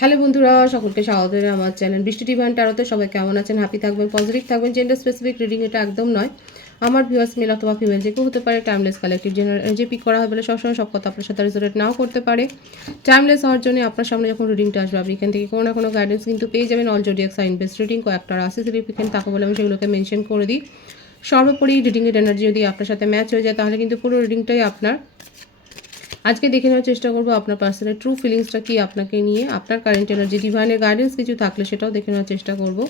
Hello বন্ধুরা, সকলকে স্বাগত জানাই আমার চ্যানেল বৃষ্টি ডিভাইন ট্যারোতে। সবাই কেমন আছেন? হ্যাপি থাকবেন, পজিটিভ থাকবেন। জেন্ডার স্পেসিফিক রিডিং এটা একদম নয়। আমার ভিউয়ার্স মেল অথবা ফিমেল যে কেউ হতে পারে। টাইমলেস কালেক্টিভ জেনারেল যে পিক করা হয় বলে সবসময় সব কথা আপনার সাথে রেজোনেট নাও করতে পারে। টাইমলেস হওয়ার জন্য আপনার সামনে যখন রিডিংটা আসবে আপনি এখান থেকে কোনো না কোনো গাইডেন্স কিন্তু পেয়ে যাবেন। All zodiac sign based reading কয়েকটা রাশি সিগনিফিকেন্ট থাকে বলে আমি সেগুলোকে মেনশন করে দিই। সর্বোপরি রিডিংয়ের এনার্জি যদি আপনার সাথে ম্যাচ হয়ে যায় তাহলে কিন্তু পুরো রিডিংটাই আপনার। আজকে দেখে নেওয়ার চেষ্টা করবো আপনার পার্সনের ট্রু ফিলিংসটা কি আপনাকে নিয়ে, আপনার কারেন্ট এনার্জি, ডিভাইনের গাইডেন্স কিছু থাকলে সেটাও দেখে নেওয়ার চেষ্টা করবো।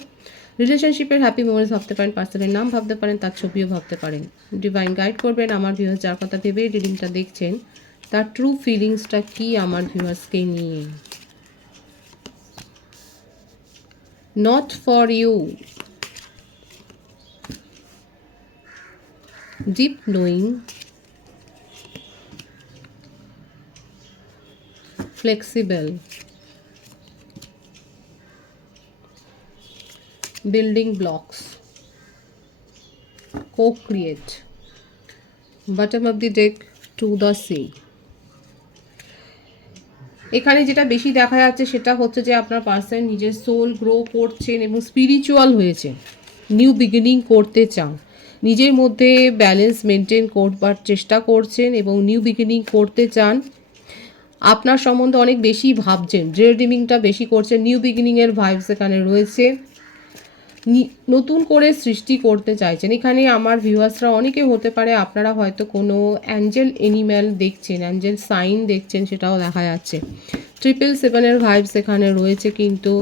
রিলেশনশিপের হ্যাপি মোমেন্টস ভাবতে পারেন, পার্সনের নাম ভাবতে পারেন, তার ছবিও ভাবতে পারেন। ডিভাইন গাইড করবেন আমার ভিউয়ার্স যার কথা ভেবে রিডিংটা দেখছেন তার ট্রু ফিলিংসটা কি আমার ভিউয়ার্সকে নিয়ে। Not for you, deep knowing, flexible, building blocks, co-create, bottom of the deck to the sea. এখানে যেটা বেশি দেখা যাচ্ছে সেটা হচ্ছে যে আপনার পার্সন নিজের সোল গ্রো করছেন এবং স্পিরিচুয়াল হয়েছে, নিউ বিগিনিং করতে চান, নিজের মধ্যে ব্যালেন্স মেনটেন করবার চেষ্টা করছেন এবং নিউ বিগিনিং করতে চান। আপনার সম্বন্ধে অনেক বেশি ভাবছেন, ড্রে ড্রিমিংটা বেশি করছেন, নিউ বিগিনিংয়ের ভাইবস এখানে রয়েছে, নতুন করে সৃষ্টি করতে চাইছেন। এখানে আমার ভিউয়ার্সরা অনেকে হতে পারে আপনারা হয়তো কোনো অ্যাঞ্জেল এনিম্যাল দেখছেন, অ্যাঞ্জেল সাইন দেখছেন, সেটাও দেখা যাচ্ছে। 777-এর ভাইবস এখানে রয়েছে, কিন্তু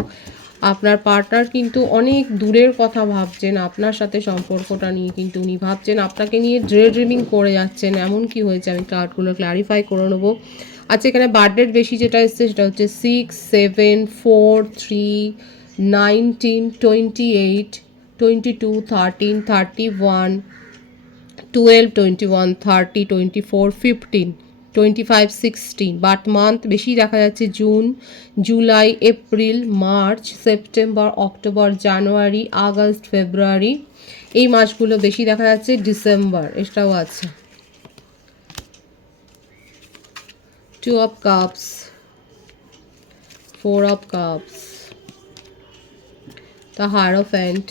আপনার পার্টনার কিন্তু অনেক দূরের কথা ভাবছেন, আপনার সাথে সম্পর্কটা নিয়ে কিন্তু উনি ভাবছেন, আপনাকে নিয়ে ড্রে ড্রিমিং করে যাচ্ছেন। এমন কি হয়েছে আমি কার্ডগুলো ক্ল্যারিফাই করে নেবো। আচ্ছা, এখানে বার্থডেট বেশি যেটা এসছে সেটা হচ্ছে 6, 7, 4, 3, 19, 28, 22, 13, 31, 12, 21, 30, 24, 15, 25, 16। বাট মান্থ বেশি দেখা যাচ্ছে June, July, April, March, September, October, January, August, February, এই মাসগুলো বেশি দেখা যাচ্ছে। ডিসেম্বর এটাও আছে। 2 of cups, 4 of cups, the Hierophant,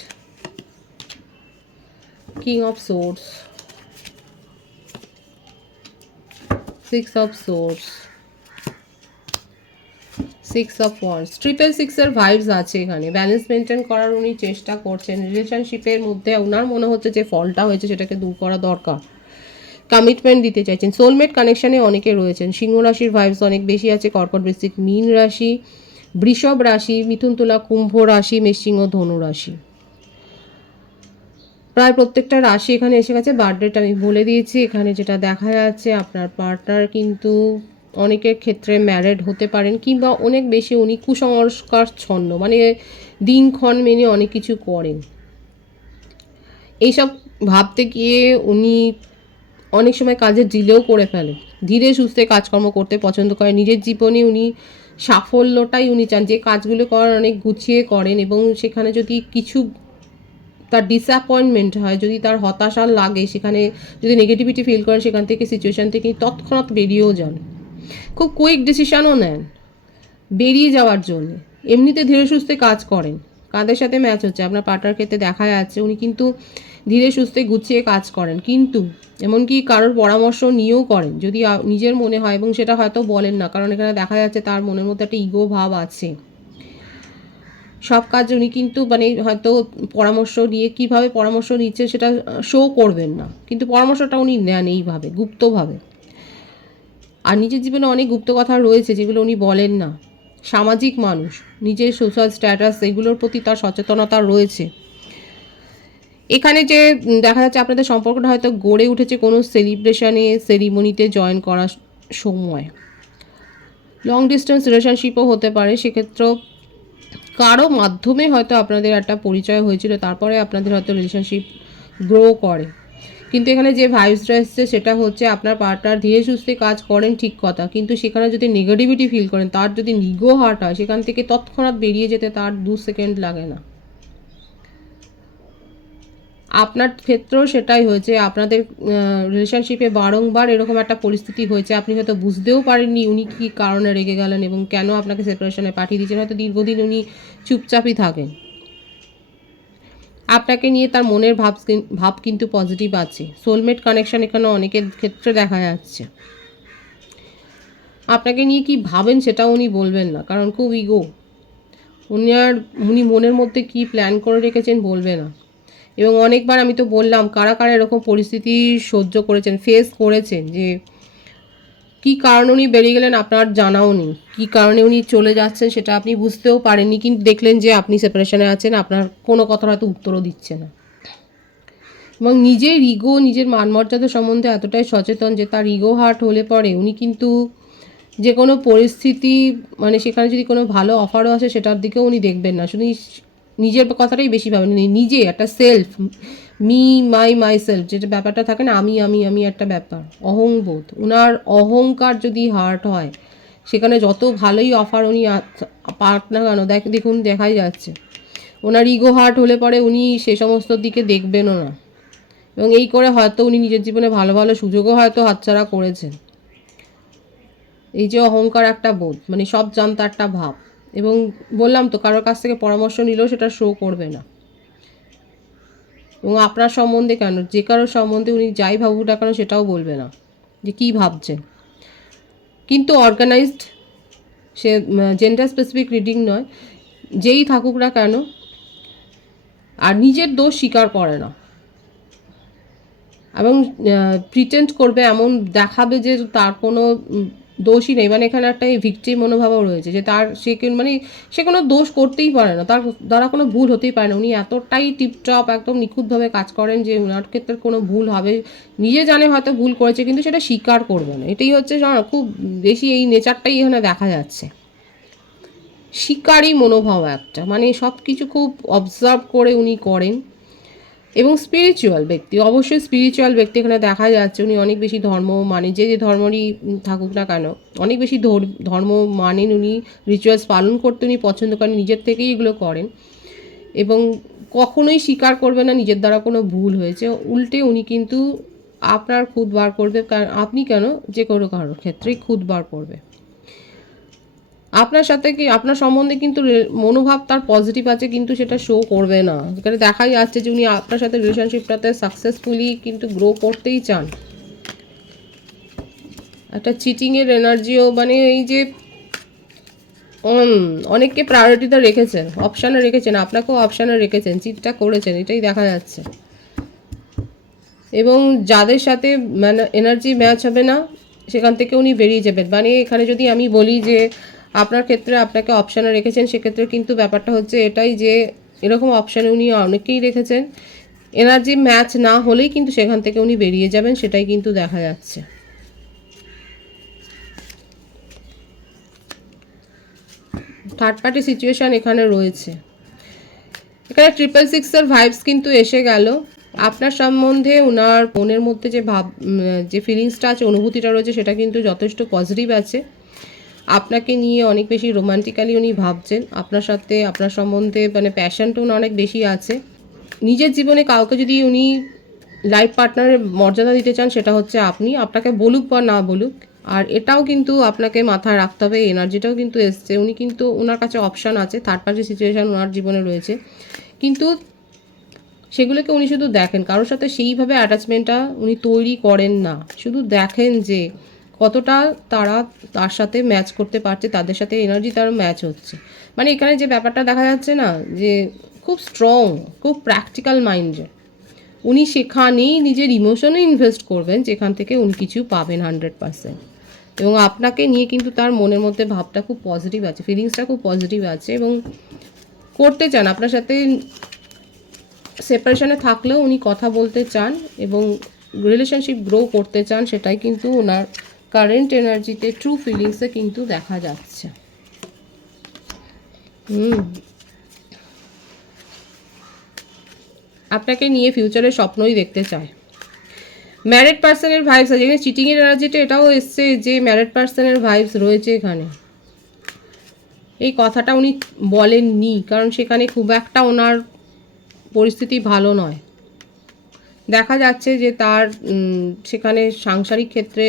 King of Swords, 6 of Swords, 6 of Wands, 666-এর vibes আছে এখানে। ব্যালেন্স মেনটেন করার উনি চেষ্টা করছেন। রিলেশনশিপের মধ্যে ওনার মনে হচ্ছে যে ফলটা হয়েছে সেটাকে দূর করা দরকার। কমিটমেন্ট দিতে চাইছেন। সোলমেট কানেকশানে অনেকে রয়েছেন। সিংহ রাশির ভাইবস অনেক বেশি আছে। কর্কট, বৃশ্চিক, মীন রাশি, বৃষভ রাশি, মিথুন, তুলা, কুম্ভ রাশি, মেষসিংহ, ধনু রাশি, প্রায় প্রত্যেকটা রাশি এখানে এসে গেছে। বার্থডেটা আমি বলে দিয়েছি। এখানে যেটা দেখা যাচ্ছে আপনার পার্টনার কিন্তু অনেকের ক্ষেত্রে ম্যারেড হতে পারেন, কিংবা অনেক বেশি উনি কুসংস্কার ছন্ন, মানে দিনক্ষণ মেনে অনেক কিছু করেন। এইসব ভাবতে গিয়ে উনি অনেক সময় কাজে ডিলেও করে ফেলেন। ধীরে সুস্থে কাজকর্ম করতে পছন্দ করেন। নিজের জীবনে উনি সাফল্যটাই উনি চান, যে কাজগুলো করেন অনেক গুছিয়ে করেন, এবং সেখানে যদি কিছু তার ডিসঅ্যাপয়েন্টমেন্ট হয়, যদি তার হতাশা লাগে, সেখানে যদি নেগেটিভিটি ফিল করেন, সেখান থেকে সিচুয়েশান থেকে তৎক্ষণাৎ বেরিয়েও যান। খুব কুইক ডিসিশনও নেন বেরিয়ে যাওয়ার জন্য। এমনিতে ধীরে সুস্থে কাজ করেন। কাদের সাথে ম্যাচ হচ্ছে আপনার পার্টনার ক্ষেত্রে দেখা যাচ্ছে উনি কিন্তু ধীরে সুস্থে গুছিয়ে কাজ করেন, কিন্তু এমনকি কারোর পরামর্শ নিয়েও করেন যদি নিজের মনে হয়, এবং সেটা হয়তো বলেন না, কারণ এখানে দেখা যাচ্ছে তার মনের মধ্যে একটা ইগো ভাব আছে। সব কাজ উনি কিন্তু মানে হয়তো পরামর্শ নিয়ে কীভাবে পরামর্শ নিচ্ছে সেটা শো করবেন না, কিন্তু পরামর্শটা উনি নেন এইভাবে গুপ্তভাবে। আর নিজের জীবনে অনেক গুপ্ত কথা রয়েছে যেগুলো উনি বলেন না। সামাজিক মানুষ, নিজের সোশ্যাল স্ট্যাটাস এগুলোর প্রতি তার সচেতনতা রয়েছে। এখানে যে দেখা যাচ্ছে আপনাদের সম্পর্কটা হয়তো গড়ে উঠেছে কোনো সেলিব্রেশনে, সেরিমনিতে জয়েন করার সময়। লং ডিস্টেন্স রিলেশনশিপও হতে পারে, সেক্ষেত্রেও কারো মাধ্যমে হয়তো আপনাদের একটা পরিচয় হয়েছিল, তারপরে আপনাদের হয়তো রিলেশনশিপ গ্রো করে। কিন্তু এখানে যে ভাইবসটা এসছে সেটা হচ্ছে আপনার পার্টনার ধীরে সুস্থে কাজ করেন, ঠিক কথা, কিন্তু সেখানে যদি নেগেটিভিটি ফিল করেন, তার যদি ইগো হার্ট হয়, সেখান থেকে তৎক্ষণাৎ বেরিয়ে যেতে তার 2 সেকেন্ড লাগে না। আপনার ক্ষেত্রেও সেটাই হয়েছে, আপনাদের রিলেশনশিপে বারংবার এরকম একটা পরিস্থিতি হয়েছে, আপনি হয়তো বুঝতেও পারেননি উনি কী কারণে রেগে গেলেন এবং কেন আপনাকে সেপারেশনে পাঠিয়ে দিয়েছেন। হয়তো দীর্ঘদিন উনি চুপচাপই থাকেন। আপনাকে নিয়ে তার মনের ভাব কিন্তু পজিটিভ আছে। সোলমেট কানেকশন এখানে অনেকের ক্ষেত্রে দেখা যাচ্ছে। আপনাকে নিয়ে কি ভাবেন সেটাও উনি বলবেন না, কারণ খুব ইগো। উনি মনের মধ্যে কি প্ল্যান করে রেখেছেন বলবে না। এবং অনেকবার আমি তো বললাম কারা কারা এরকম পরিস্থিতি সহ্য করেছেন, ফেস করেছেন, যে কী কারণে উনি বেরিয়ে গেলেন আপনার জানাও নেই, কী কারণে উনি চলে যাচ্ছেন সেটা আপনি বুঝতেও পারেননি, কিন্তু দেখলেন যে আপনি সেপারেশনে আছেন, আপনার কোনো কথার হয়তো উত্তরও দিচ্ছে না। এবং নিজের ইগো, নিজের মানমর্যাদা সম্বন্ধে এতটাই সচেতন যে তার ইগো হার্ট হলে পরে উনি কিন্তু যে কোনো পরিস্থিতি, মানে সেখানে যদি কোনো ভালো অফারও আসে সেটার দিকেও উনি দেখবেন না, শুধু নিজের কথাটাই বেশি ভাবেন। নিজে একটা সেলফ, মাই সেলফ, যেটা ব্যাপারটা থাকে না, আমি একটা ব্যাপার, অহংবোধ, ওনার অহংকার যদি হার্ট হয় সেখানে যত ভালোই অফার উনি পাক না কেন, দেখুন দেখাই যাচ্ছে ওনার ইগো হার্ট হলে পরে উনি সে সমস্ত দিকে দেখবেনও না। এবং এই করে হয়তো উনি নিজের জীবনে ভালো ভালো সুযোগও হয়তো হাতছাড়া করেছেন। এই যে অহংকার একটা বোধ, মানে সব জানতা একটা ভাব, এবং বললাম তো কারোর কাছ থেকে পরামর্শ নিলেও সেটা শো করবে না। এবং আপনার সম্বন্ধে কেন, যে কারোর সম্বন্ধে উনি যাই ভাবুক না কেন সেটাও বলবে না যে কী ভাবছেন। কিন্তু অর্গানাইজড, সে জেন্ডার স্পেসিফিক রিডিং নয়, যেই থাকুক না কেন, আর নিজের দোষ স্বীকার করে না এবং প্রিটেন্ড করবে, এমন দেখাবে যে তার কোনো দোষই নেই। মানে এখানে একটা ভিক্টিম মনোভাবও রয়েছে যে তার মানে সে কোনো দোষ করতেই পারে না, তার দ্বারা কোনো ভুল হতেই পারে না। উনি এতটাই টিপটপ একদম নিখুঁতভাবে কাজ করেন যে ওনার ক্ষেত্রে কোনো ভুল হবে, নিজে জানে হয়তো ভুল করেছে কিন্তু সেটা স্বীকার করবে না। এটাই হচ্ছে খুব বেশি এই নেচারটাই এখানে দেখা যাচ্ছে। শিকারী মনোভাব একটা, মানে সব কিছু খুব অবজার্ভ করে উনি করেন। এবং স্পিরিচুয়াল ব্যক্তি, অবশ্যই স্পিরিচুয়াল ব্যক্তি এখানে দেখা যাচ্ছে। উনি অনেক বেশি ধর্ম মানে, যে ধর্মরই থাকুক না কেন, অনেক বেশি ধর্ম মানেন উনি, রিচুয়ালস পালন করতে উনি পছন্দ করেন, নিজের থেকেই এগুলো করেন এবং কখনোই স্বীকার করবে না নিজের দ্বারা কোনো ভুল হয়েছে। উল্টে উনি কিন্তু আপনার খুদ বার করবে, কারণ আপনি কেন, যে কোনো কারোর ক্ষেত্রেই খুদ বার করবে। আপনার সাথে কি, আপনার সম্বন্ধে কিন্তু মনোভাব তার পজিটিভ আছে, কিন্তু সেটা শো করবে না। এখানে দেখাই যাচ্ছে যে উনি আপনার সাথে রিলেশনশিপটাতে সাকসেসফুলি কিন্তু গ্রো করতেই চান। একটা চিটিংয়ের এনার্জিও, মানে এই যে অনেককে প্রায়োরিটিতে রেখেছেন, অপশানে রেখেছেন, আপনাকেও অপশানে রেখেছেন, চিটটা করেছেন, এটাই দেখা যাচ্ছে। এবং যাদের সাথে মানে এনার্জি ম্যাচ হবে না সেখান থেকে উনি বেরিয়ে যাবেন। মানে এখানে যদি আমি বলি যে আপনার ক্ষেত্রে আপনাকে অপশানে রেখেছেন, সেক্ষেত্রে কিন্তু ব্যাপারটা হচ্ছে এটাই যে এরকম অপশানে উনি অনেকেই রেখেছেন, এনার্জি ম্যাচ না হলেই কিন্তু সেখান থেকে উনি বেরিয়ে যাবেন, সেটাই কিন্তু দেখা যাচ্ছে। থার্ড পার্টি সিচুয়েশান এখানে রয়েছে। এখানে 666-এর ভাইবস কিন্তু এসে গেল। আপনার সম্বন্ধে ওনার মনের মধ্যে যে যে ফিলিংসটা আছে, অনুভূতিটা রয়েছে, সেটা কিন্তু যথেষ্ট পজিটিভ আছে। আপনাকে নিয়ে অনেক বেশি রোমান্টিক্যালি উনি ভাবছেন, আপনার সাথে আপনার সম্বন্ধে মানে প্যাশনটা অনেক বেশি আছে। নিজের জীবনে কাউকে যদি উনি লাইফ পার্টনারের মর্যাদা দিতে চান, সেটা হচ্ছে আপনি, আপনাকে বলুক বা না বলুক। আর এটাও কিন্তু আপনাকে মাথায় রাখতে হবে, এনার্জিটাও কিন্তু এসছে, উনি কিন্তু ওনার কাছে অপশান আছে, থার্ড পার্টি সিচুয়েশান ওনার জীবনে রয়েছে, কিন্তু সেগুলোকে উনি শুধু দেখেন, কারোর সাথে সেইভাবে অ্যাটাচমেন্টটা উনি তৈরি করেন না, শুধু দেখেন যে কতটা তারা তার সাথে ম্যাচ করতে পারছে, তাদের সাথে এনার্জি তার ম্যাচ হচ্ছে। মানে এখানে যে ব্যাপারটা দেখা যাচ্ছে না, যে খুব স্ট্রং, খুব প্র্যাকটিক্যাল মাইন্ডের, উনি সেখানেই নিজের ইমোশনে ইনভেস্ট করবেন যেখান থেকে উনি কিছু পাবেন 100%। এবং আপনাকে নিয়ে কিন্তু তার মনের মধ্যে ভাবটা খুব পজিটিভ আছে, ফিলিংসটা খুব পজিটিভ আছে, এবং করতে চান আপনার সাথে সেপারেশনে থাকলেও উনি কথা বলতে চান এবং রিলেশনশিপ গ্রো করতে চান, সেটাই কিন্তু ওনার কারেন্ট এনার্জিতে ট্রু ফিলিংসে কিন্তু দেখা যাচ্ছে। আপনাকে নিয়ে ফিউচারের স্বপ্নই দেখতে চায়। ম্যারিড পার্সনের ভাইবস আছে, এখানে চিটিংয়ের এনার্জিটা এটাও এসছে যে ম্যারিড পার্সনের ভাইবস রয়েছে এখানে। এই কথাটা উনি বলেননি কারণ সেখানে খুব একটা ওনার পরিস্থিতি ভালো নয়, দেখা যাচ্ছে যে তার সেখানে সাংসারিক ক্ষেত্রে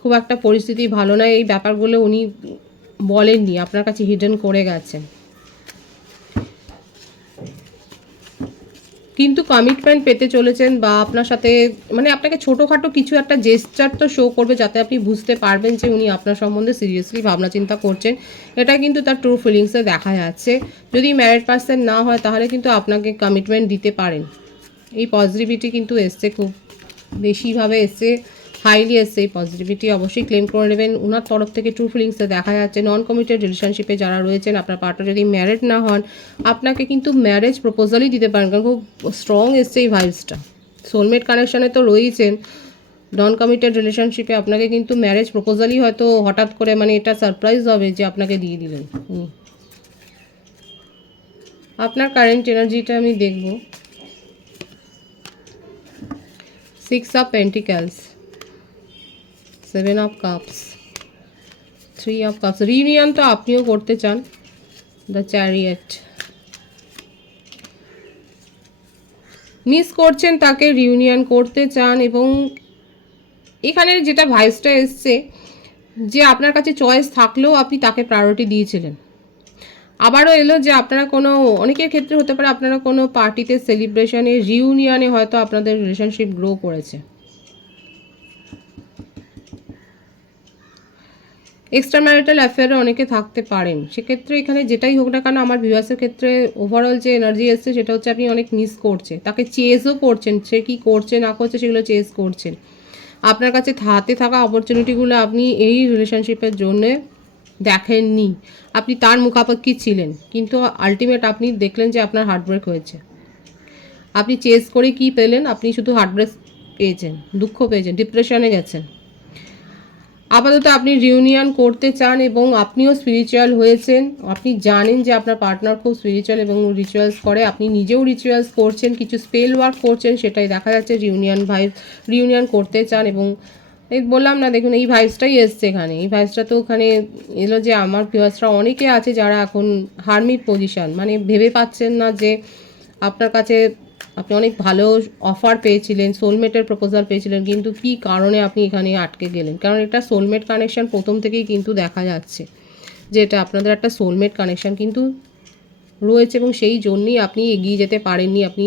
খুব একটা পরিস্থিতি ভালো নয়, এই ব্যাপারগুলো উনি বলেননি, আপনার কাছে হিডেন করে গেছেন। কিন্তু কমিটমেন্ট পেতে চলেছেন, বা আপনার সাথে মানে আপনাকে ছোটোখাটো কিছু একটা জেস্টার তো শো করবে, যাতে আপনি বুঝতে পারবেন যে উনি আপনার সম্বন্ধে সিরিয়াসলি ভাবনা চিন্তা করছেন। এটা কিন্তু তার ট্রু ফিলিংসে দেখা যাচ্ছে। যদি ম্যারিড পার্সন না হয় তাহলে কিন্তু আপনাকে কমিটমেন্ট দিতে পারেন। এই পজিটিভিটি কিন্তু এসছে, খুব বেশিভাবে এসছে, হাইলি এসছে এই পজিটিভিটি। অবশ্যই ক্লেম করে নেবেন। ওনার তরফ থেকে ট্রু ফিলিংসে দেখা যাচ্ছে নন কমিটেড রিলেশনশিপে যারা রয়েছেন, আপনার পার্টনার যদি ম্যারিড না হন, আপনাকে কিন্তু ম্যারেজ প্রপোজালই দিতে পারেন, কারণ খুব স্ট্রং এসছে এই ভাইবসটা। সোলমেট কানেকশানে তো রয়েছেন, নন কমিটেড রিলেশনশিপে আপনাকে কিন্তু ম্যারেজ প্রপোজালই হয়তো হঠাৎ করে, মানে এটা সারপ্রাইজ হবে যে আপনাকে দিয়ে দিলেন। আপনার কারেন্ট এনার্জিটা আমি দেখব। 6 of পেন্টিক্যালস, 7 of cups, 3 of cups. Reunion তো আপনিও করতে চান, দ্য চ্যারিয়েট। মিস করছেন তাকে, রিউনিয়ন করতে চান, এবং এখানে যেটা ভাইবসটা এসছে যে আপনার কাছে চয়েস থাকলেও আপনি তাকে প্রায়োরিটি দিয়েছিলেন। আবারও এলো যে আপনারা কোনো, অনেকের ক্ষেত্রে হতে পারে আপনারা কোনো পার্টিতে, সেলিব্রেশনে, রিউনিয়নে হয়তো আপনাদের রিলেশনশিপ গ্রো করেছে। এক্সট্রা ম্যারিটাল অ্যাফেয়ারে অনেকে থাকতে পারেন, সেক্ষেত্রে এখানে যেটাই হোক না কেন, আমার ভিউয়ার্সের ক্ষেত্রে ওভারঅল যে এনার্জি এসছে সেটা হচ্ছে আপনি অনেক মিস করছে তাকে, চেজও করছেন, সে কী করছে না করছে সেগুলো চেজ করছেন। আপনার কাছে হাতে থাকা অপরচুনিটিগুলো আপনি এই রিলেশনশিপের জন্যে দেখেননি, আপনি তার মুখাপেক্ষী ছিলেন, কিন্তু আলটিমেট আপনি দেখলেন যে আপনার হার্টব্রেক হয়েছে। আপনি চেজ করে কি পেলেন? আপনি শুধু হার্টব্রেক পেয়েছেন, দুঃখ পেয়েছেন, ডিপ্রেশনে গেছেন। আপাতত আপনি রিউনিয়ন করতে চান এবং আপনিও স্পিরিচুয়াল হয়েছেন। আপনি জানেন যে আপনার পার্টনার খুব স্পিরিচুয়াল এবং রিচুয়ালস করে, আপনি নিজেও রিচুয়ালস করছেন, কিছু স্পেল ওয়ার্ক করছেন, সেটাই দেখা যাচ্ছে। রিউনিয়ন করতে চান, এবং এই বললাম না, দেখুন এই ভাইবসটাই এসছে এখানে। এই ভাইবসটা তো ওখানে এলো যে আমার ভিউয়ার্সরা অনেকে আছে যারা এখন হারমিট পজিশন, মানে ভেবে পাচ্ছেন না যে আপনার কাছে আপনি অনেক ভালো অফার পেয়েছিলেন, সোলমেটের প্রপোজাল পেয়েছিলেন, কিন্তু কী কারণে আপনি এখানে আটকে গেলেন। কারণ এটা সোলমেট কানেকশান প্রথম থেকেই কিন্তু দেখা যাচ্ছে যে এটা আপনাদের একটা সোলমেট কানেকশান কিন্তু রয়েছে, এবং সেই জন্যই আপনি এগিয়ে যেতে পারেননি, আপনি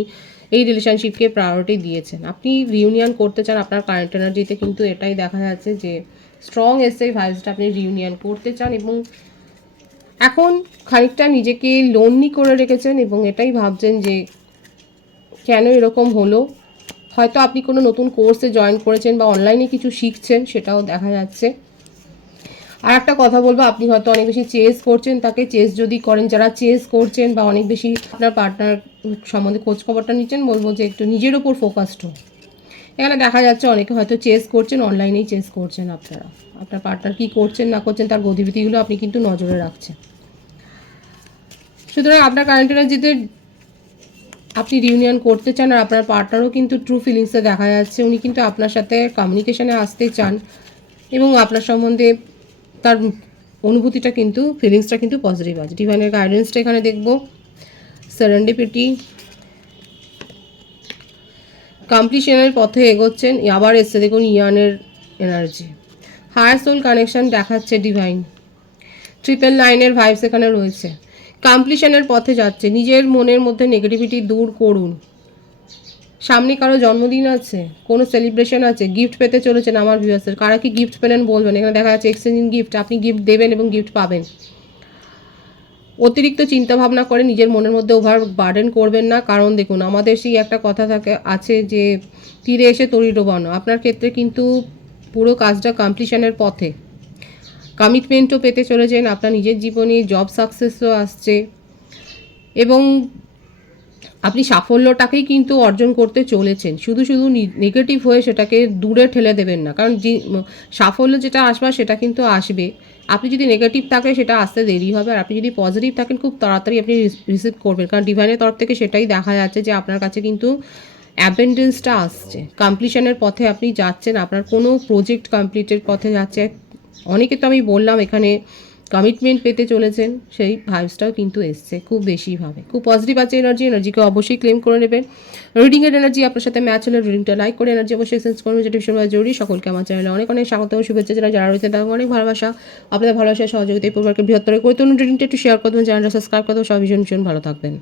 এই রিলেশনশিপকে প্রায়োরিটি দিয়েছেন। আপনি রিউনিয়ন করতে চান, আপনার কারেন্ট এনার্জিতে কিন্তু এটাই দেখা যাচ্ছে যে স্ট্রং এসে ভাইবসটা, আপনি রিউনিয়ন করতে চান, এবং এখন খানিকটা নিজেকে লোনলি করে রেখেছেন, এবং এটাই ভাবছেন যে কেন এরকম হলো। হয়তো আপনি কোনো নতুন কোর্সে জয়েন করেছেন বা অনলাইনে কিছু শিখছেন, সেটাও দেখা যাচ্ছে। আর একটা কথা বলবো, আপনি হয়তো অনেক বেশি চেস করছেন তাকে। চেস যদি করেন, যারা চেস করছেন বা অনেক বেশি আপনার পার্টনার সম্বন্ধে খোঁজখবরটা নিচ্ছেন, বলবো যে একটু নিজের ওপর ফোকাসড হোক। এখানে দেখা যাচ্ছে অনেকে হয়তো চেস করছেন, অনলাইনেই চেস করছেন আপনারা। আপনার পার্টনার কী করছেন না করছেন তার গতিবিধিগুলো আপনি কিন্তু নজরে রাখছেন। সুতরাং আপনার কারেন্ট এনার্জিতে আপনি রিউনিয়ন করতে চান, আর আপনার পার্টনারও কিন্তু ট্রু ফিলিংসে দেখা যাচ্ছে উনি কিন্তু আপনার সাথে কমিউনিকেশনে আসতে চান, এবং আপনার সম্বন্ধে তার অনুভূতিটা কিন্তু, ফিলিংসটা কিন্তু পজিটিভ আছে। ডিভাইনের গাইডেন্সটা এখানে দেখব। সেরেন্ডিপিটি, কমপ্লিশনের পথে এগোচ্ছেন। আবার এসছে দেখুন ইয়ানের এনার্জি, হায়ার সোল কানেকশন দেখাচ্ছে ডিভাইন। 999 ভাইবস এখানে রয়েছে। কমপ্লিশনের পথে যাচ্ছে, নিজের মনের মধ্যে নেগেটিভিটি দূর করুন। সামনে কারো জন্মদিন আছে, কোনো সেলিব্রেশন আছে, গিফট পেতে চলেছেন আমার ভিউয়ার্সের। কারা কি গিফট পেলেন বলবেন। এখানে দেখা যাচ্ছে এক্সচেঞ্জিং গিফট, আপনি গিফট দেবেন এবং গিফট পাবেন। অতিরিক্ত চিন্তাভাবনা করে নিজের মনের মধ্যে ওভার বার্ডেন করবেন না, কারণ দেখুন আমাদের সেই একটা কথা আছে যে তীরে এসে তরি ডোবানো। আপনার ক্ষেত্রে কিন্তু পুরো কাজটা কমপ্লিশনের পথে, কমিটমেন্টও পেতে চলেছেন, আপনার নিজের জীবনে জব সাকসেসও আসছে, এবং আপনি সাফল্যটাকেই কিন্তু অর্জন করতে চলেছেন। শুধু শুধু নেগেটিভ হয়ে সেটাকে দূরে ঠেলে দেবেন না, কারণ সাফল্য যেটা আসবে সেটা কিন্তু আসবে। আপনি যদি নেগেটিভ থাকেন সেটা আসতে দেরি হবে, আর আপনি যদি পজিটিভ থাকেন খুব তাড়াতাড়ি আপনি রিসিভ করবেন, কারণ ডিভাইনের তরফ থেকে সেটাই দেখা যাচ্ছে যে আপনার কাছে কিন্তু অ্যাবেন্ডেন্সটা আসছে। কমপ্লিশনের পথে আপনি যাচ্ছেন, আপনার কোনো প্রজেক্ট কমপ্লিটের পথে যাচ্ছে। অনেকে তো আমি বললাম এখানে কমিটমেন্ট পেতে চলেছেন, সেই ভাইবসটাও কিন্তু এসছে খুব বেশিভাবে। খুব পজিটিভ আছে এনার্জিকে অবশ্যই ক্লেম করে নেবেন। রিডিংয়ের এনার্জি আপনার সাথে ম্যাচ হলে রিডিংটা লাইক করে এনার্জি অবশ্যই এক্সচেঞ্জ করবেন, যেটা ভীষণভাবে জরুরি। সকলকে আমার চ্যানেলে অনেক অনেক স্বাগত ও শুভেচ্ছা। যারা রয়েছে তাদের অনেক ভালোবাসা, আপনাদের ভালোবাসার সহযোগিতা এই পরিবারকে বৃহত্তর করে তুলুন। রিডিংটা একটু শেয়ার করবেন, চ্যানেলটা সাবস্ক্রাইব করবেন। সবাই ভীষণ ভীষণ ভালো থাকবেন।